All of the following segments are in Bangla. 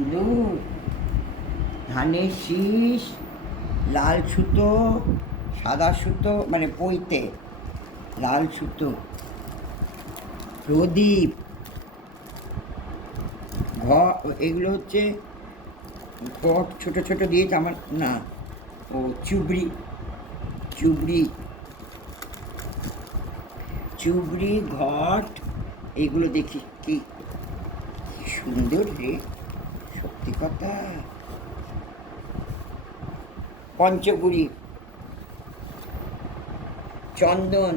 সিঁদুর, ধানের শীষ, লাল সুতো, সাদা সুতো মানে পইতে, লাল সুতো, প্রদীপ, এগুলো হচ্ছে ঘট ছোট ছোট দিয়েছে আমার না, ও চুবড়ি, চুবড়ি, চুবড়ি, ঘট, এইগুলো দেখি কি সুন্দর রে, সত্যি কথা। পঞ্চগুড়ি, চন্দন,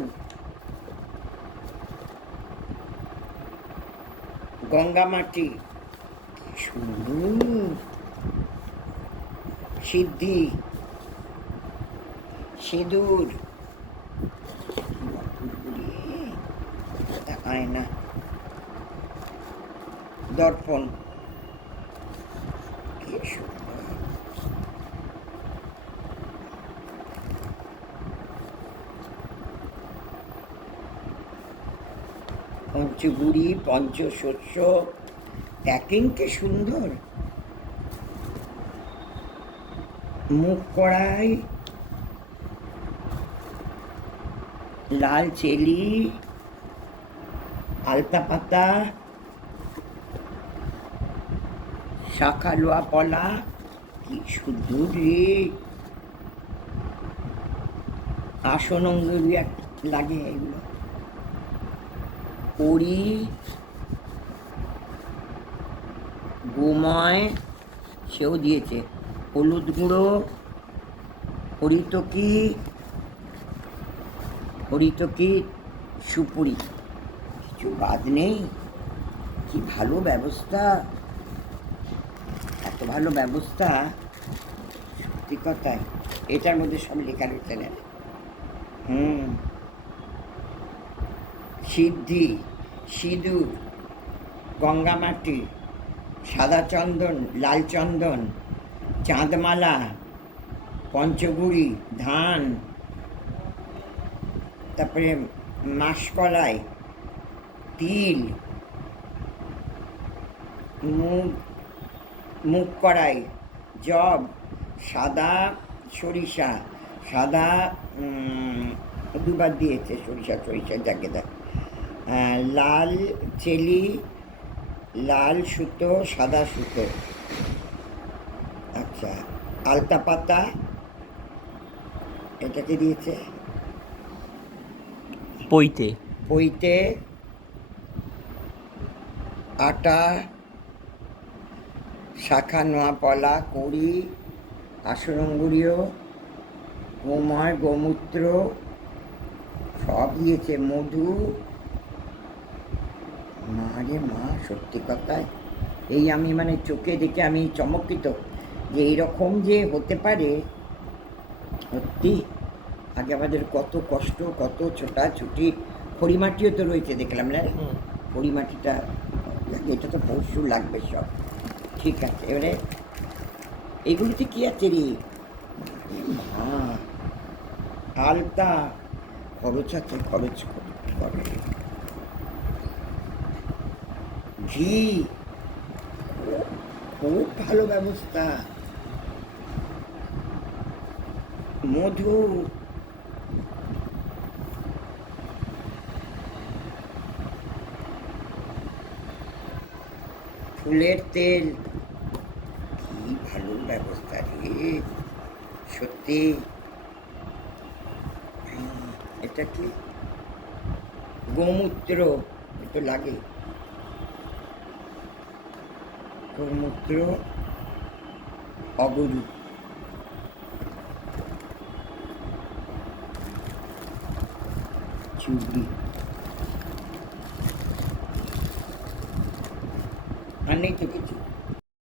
গঙ্গামাটি, সুন্দর, সিদ্ধি, সিঁদুর, আয়না, দর্পণ, কি সুন্দর। পঞ্চগুড়ি, পঞ্চশস্য, প্যাকিং কি সুন্দর। মুখ কড়াই, লাল চেলি, আলতা পাতা, শাখা লোয়া পলা, কি সুন্দর রে। আসন অঙ্গুলি লাগে এগুলো, কড়ি, গোময়, সেও দিয়েছে, হলুদ গুঁড়ো, হরিতকি, হরিতকি, সুপুরি, কিছু বাদ নেই। কি ভালো ব্যবস্থা, এত ভালো ব্যবস্থা, সত্যি কথায়। এটার মধ্যে সব লেখা রয়েছে না। সিদ্ধি, সিঁদুর, গঙ্গামাটি, সাদা চন্দন, লাল চন্দন, চাঁদমালা, পঞ্চগুড়ি, ধান, তারপরে মাসকলাই, তিল, মুগ কড়াই, জব, সাদা সরিষা, সাদা দুবার দিয়েছে সরিষা, সরিষা যাকে দেয়, লাল চেলি, লাল সুতো, সাদা সুতো, আচ্ছা, আলতা পাতা, এটাকে দিয়েছে পইতে, পইতে, আটা, শাখা নোয়াপলা, কড়ি, আসরঙ্গুড়িও, গোময়, গোমূত্র, সব দিয়েছে, মধু। মা রে মা, সত্যি কথায় এই আমি মানে চোখে দেখে আমি চমকিত যে এইরকম যে হতে পারে। সত্যি আগে আমাদের কত কষ্ট, কত ছোটাছুটি। খড়িমাটিও তো রয়েছে দেখলাম না রে, খড়িমাটিটা, এটা তো পরশু লাগবে সব, ঠিক আছে। এবারে এগুলিতে কি আছে রে মা, আলতা, খরচ আছে, খরচ করে, ঘি, খুব ভালো ব্যবস্থা, মধু, ফুলের তেল, কি ভালো ব্যবস্থা রে সত্যি। এটা কি গোমূত্র, এটা লাগে, গোমূত্র, অগরু, চুবড়ি, আর নেই তো কিছু।